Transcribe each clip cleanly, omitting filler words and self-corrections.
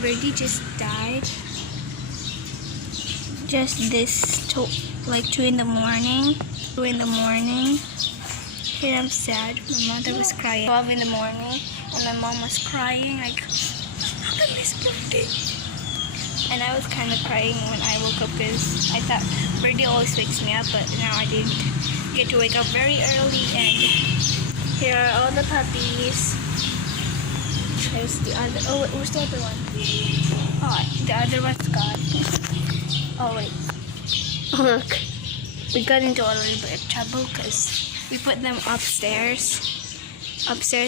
Birdie just died. Just like 2 in the morning. 2 in the morning. And I'm sad. My mother was crying. 12 in the morning, and my mom was crying like, how come this Birdie? And I was kind of crying when I woke up because I thought Birdie always wakes me up, but now I didn't get to wake up very early. And here are all the puppies. There's the other. Oh, where's the other one? Oh, the other one's gone. Oh wait. Look, we got into a little bit of trouble because we put them upstairs.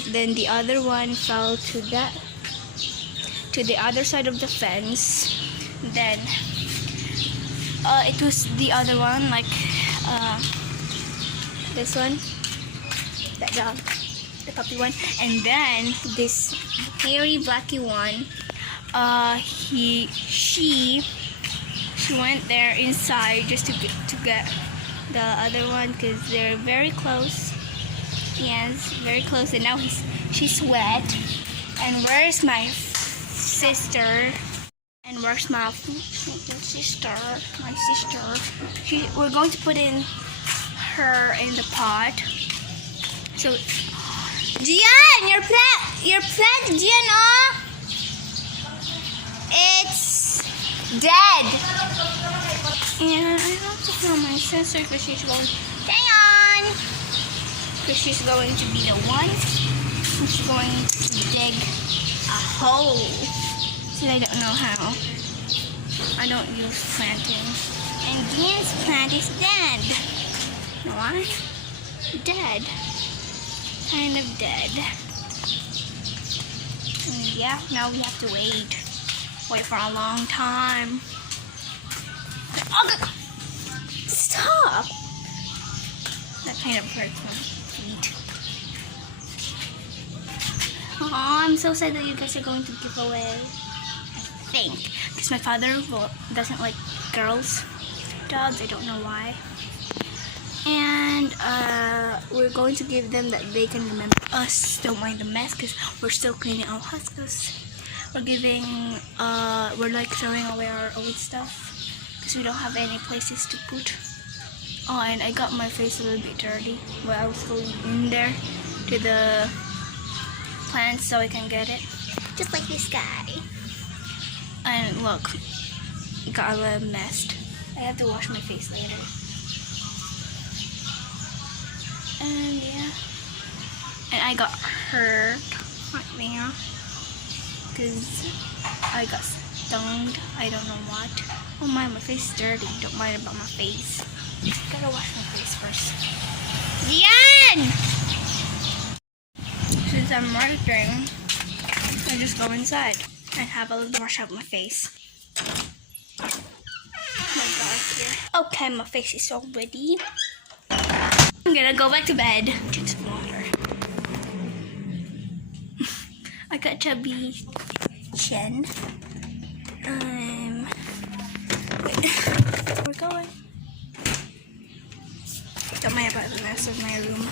Then the other one fell to the other side of the fence. Then it was the other one, like this one, that dog, the puppy one, and then this hairy blacky one. She went there inside just to get the other one because they're very close. Yes, very close. And now she's wet. And where's my sister? And where's my sister? My sister. We're going to put her in the pot. So, Gian, your plant, Gian, oh, it's dead. And I have to tell my sister because she's going, Gian, because she's going to be the one who's going to dig a hole. See, I don't know how. I don't use planting. And Gian's plant is dead. You know why? Dead. Kind of dead. And yeah, now we have to wait for a long time. Oh, stop! That kind of hurts my feet. Oh, I'm so sad that you guys are going to give away. I think because my father doesn't like girls dogs. I don't know why. And we're going to give them that they can remember us. Don't mind the mess because we're still cleaning our house. Because we're giving, we're like throwing away our old stuff because we don't have any places to put. Oh, and I got my face a little bit dirty while I was going in there to the plants so I can get it. Just like this guy. And look, it got a little messed. I have to wash my face later. And yeah, and I got hurt right there because I got stung. I don't know what. Oh my face is dirty. Don't mind about my face. Gotta wash my face first. Dian! Since I'm working, I just go inside and have a little wash out my face. My God, here. Okay, my face is all ready. I'm gonna go back to bed. Drink some water. I got chubby chin. Wait. We're going. Don't mind about the mess of my room.